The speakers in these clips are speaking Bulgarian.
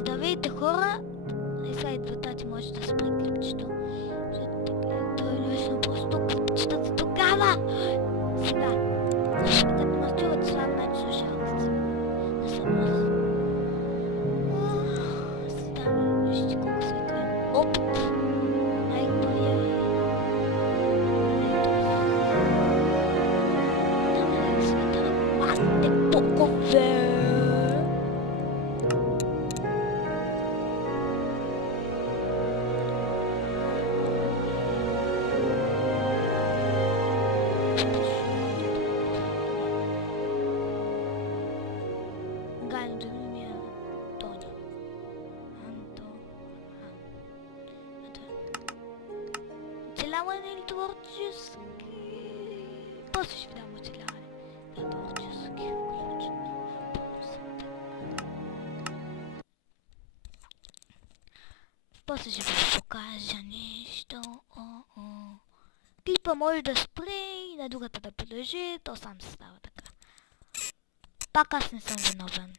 За да видите хора, и сега идва тати, може да спри клипчето. Той е лесно просто клипчета за тогава. Сега, като мастурбът слава най-слушалци. Не съм аз. Сега, вижте колко светле. Опит. Най-хубавия е. Намерих света на класните бокове. Оцеляване или творчески? После ще ви дам оцеляване. Да, творчески. После ще ви покажа нещо. Клипа може да спре и на другата да продължи. То сам се става така. Пак аз не съм виновен.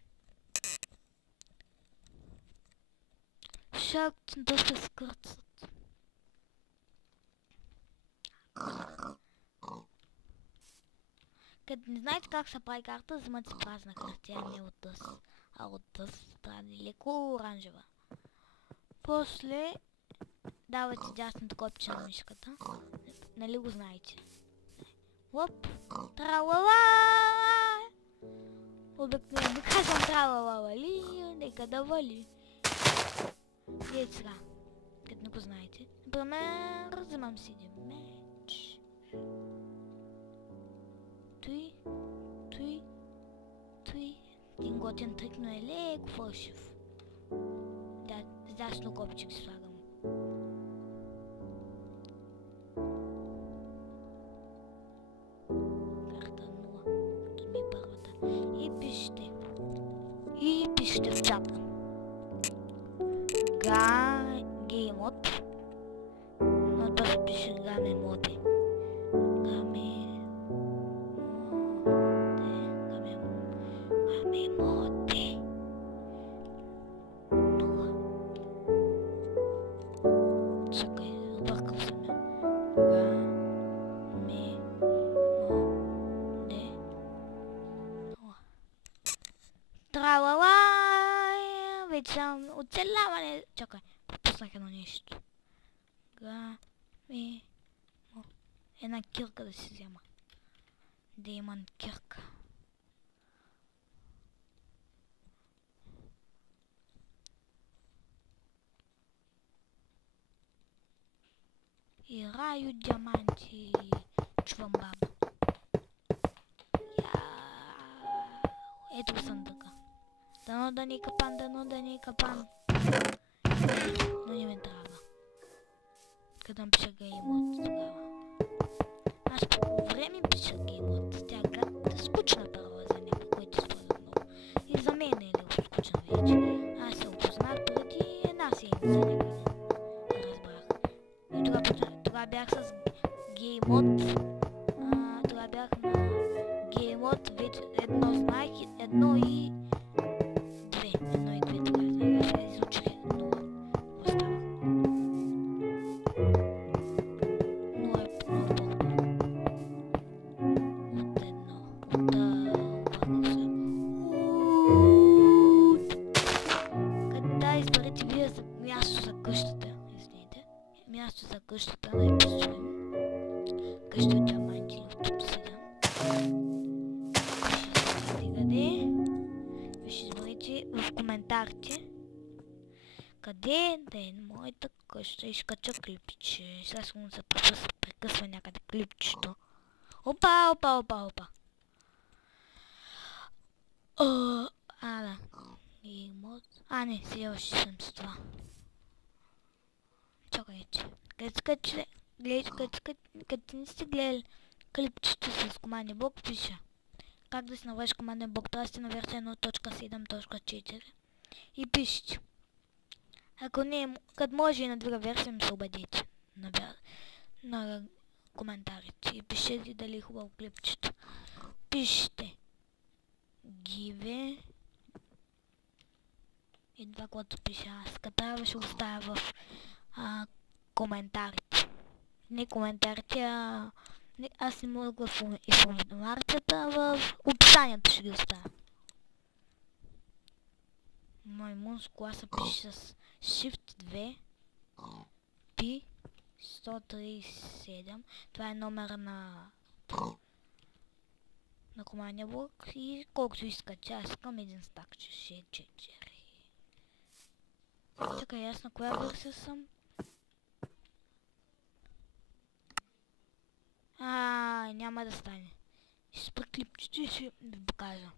Шак доста скърцат. Като не знаете как се прави карта, вземате си празна хартия, не от тъс. А от тъс трябва да е леко оранжева. После давате дясното копче на мишката. Нали го знаете? Лоп! Тралала! Обикновено казвам тралала вали, нека да вали. И сега, като не го знаете. Например, вземам си един меч. Той. Един готин трик, но е леко фалшив. Да, с дясно копче ги слагам. Карта 0. Тут ми е първата. И пишете в чата. Геймод. Но то се пише гаме моди. Гаме моди. Чакай, объркал съм я. Гаме моди. Тралала. Вече съм оцеляване. Чакай, пропуснах едно нещо. Една кирка да си взема. Деймон кирка. И раю диаманти. Чувам баба. Ето в съндъка. Дано да ни е капан, дано да ни е капан. Но не ме трябва. Като напиша геймод тогава. Аз по време пиша геймод. Тя е скучна първа за някой, който според много. И за мен е леко скучна вече. Аз се опознах преди една седмица някъде. Разбрах. И тогава бях с геймод. Тогава бях на геймод вече едно знаех, едно и две. Едно и две тогава знаех. Аз изучих едно. Остава. Но е много от едно. Къде изберете вие за място за къщата? Извините. Място за къщата да я пишем. Къща от диаманти или в обсидиан. Виж изберете в коментарите къде да е моята къща и ще кача клипче. Сега сигурно се прекъсва някъде клипчето. Опа. Да. Не, сега още съм с това. Чакайте. Като не сте гледали клипчето с команден блок, пиша как да си навършиш команден блок. Това сте на версия 1.7.4 и пишете. Ако не, като може и на друга версия, ми се обадите на коментарите и пишете дали е хубаво клипчето. Пишете Гиве И това, което пише аз. Като трябва ще оставя в коментарите. Не коментарите, аз не мога в информацията, в описанието ще ги оставя. Маймун с класа пише с Shift 2 P 137. Това е номера на командния блок и колкото искате. Аз искам един стак, 64. Чакай, аз на коя версия съм? Няма да стане. Ще спра клипчето и ще ви покажа.